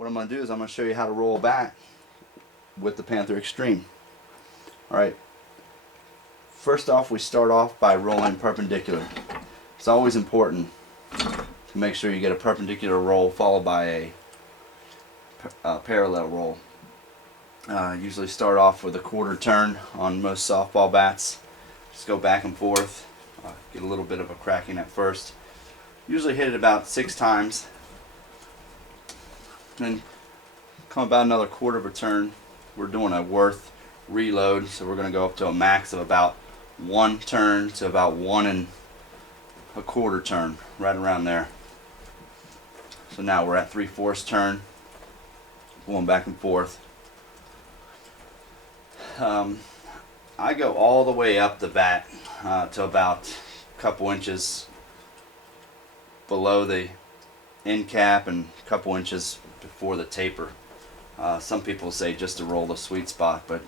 what I'm going to do is I'm going to show you how to roll back with the Panther Xtreme. Alright, first off we start off by rolling perpendicular. It's always important to make sure you get a perpendicular roll followed by a parallel roll. Usually start off with a quarter turn on most softball bats. Just go back and forth, get a little bit of a cracking at first. Usually hit it about 6 times. Then come about another quarter of a turn. We're doing a worth reload, so we're going to go up to a max of about 1 turn to about 1 1/4 turn, right around there. So now we're at 3/4 turn, going back and forth. I go all the way up the bat to about a couple inches below the end cap and a couple inches before the taper. Some people say just to roll the sweet spot, but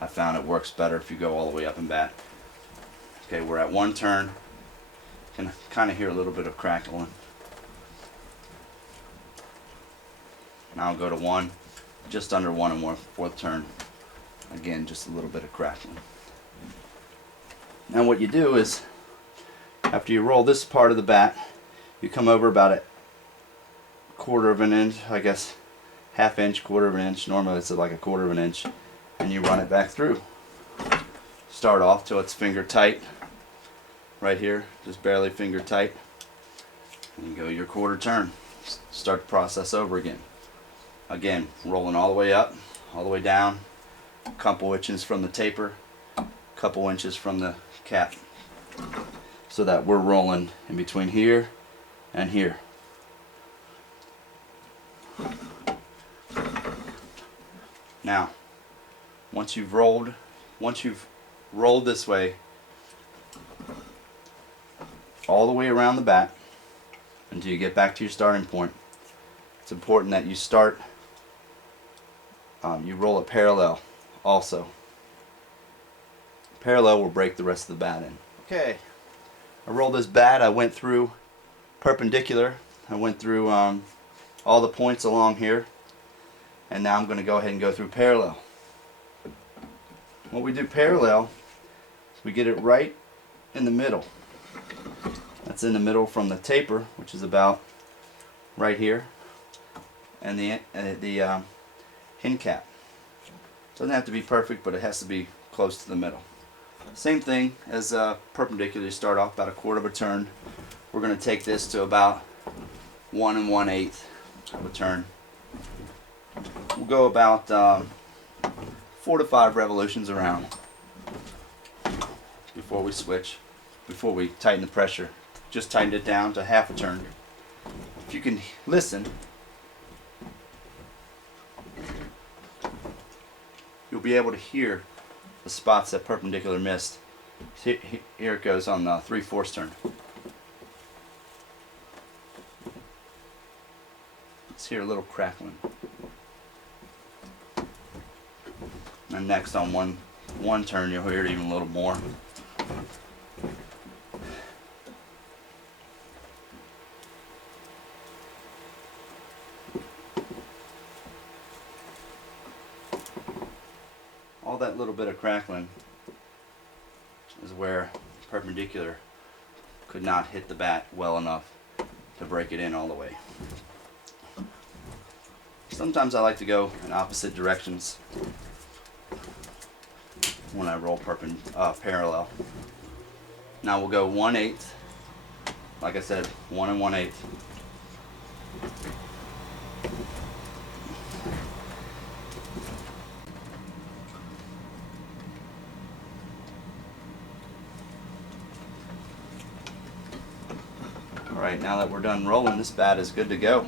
I found it works better if you go all the way up and bat. Okay, we're at 1 turn. Can kind of hear a little bit of crackling. Now I'll go to 1, just under 1 1/4 turn. Again, just a little bit of crackling. Now what you do is, after you roll this part of the bat, you come over about a 1/4 of an inch, I guess 1/2 inch, 1/4 of an inch. Normally it's like a 1/4 of an inch, and you run it back through. Start off till it's finger tight, right here, just barely finger tight. And you go your 1/4 turn. Start the process over again. Again, rolling all the way up, all the way down, a couple inches from the taper, a couple inches from the cap, so that we're rolling in between here and here. Now, once you've rolled this way all the way around the bat until you get back to your starting point, it's important that you start, you roll it parallel also. Parallel will break the rest of the bat in. Okay, I rolled this bat. I went through perpendicular. I went through all the points along here, and now I'm going to go ahead and go through parallel. When we do parallel, we get it right in the middle. That's in the middle from the taper, which is about right here, and the end cap. Doesn't have to be perfect, but it has to be close to the middle. Same thing as perpendicular. You start off about a 1/4 of a turn. We're going to take this to about 1 1/8 of a turn. We'll go about 4 to 5 revolutions around before we switch, before we tighten the pressure. Just tightened it down to 1/2 a turn. If you can listen, you'll be able to hear the spots that perpendicular missed. Here it goes on the 3/4 turn. Let's hear a little crackling. And next on one turn you'll hear it even a little more. All that little bit of crackling is where perpendicular could not hit the bat well enough to break it in all the way. Sometimes I like to go in opposite directions when I roll parallel. Now we'll go 1/8, like I said, 1 1/8. Alright, now that we're done rolling, this bat is good to go.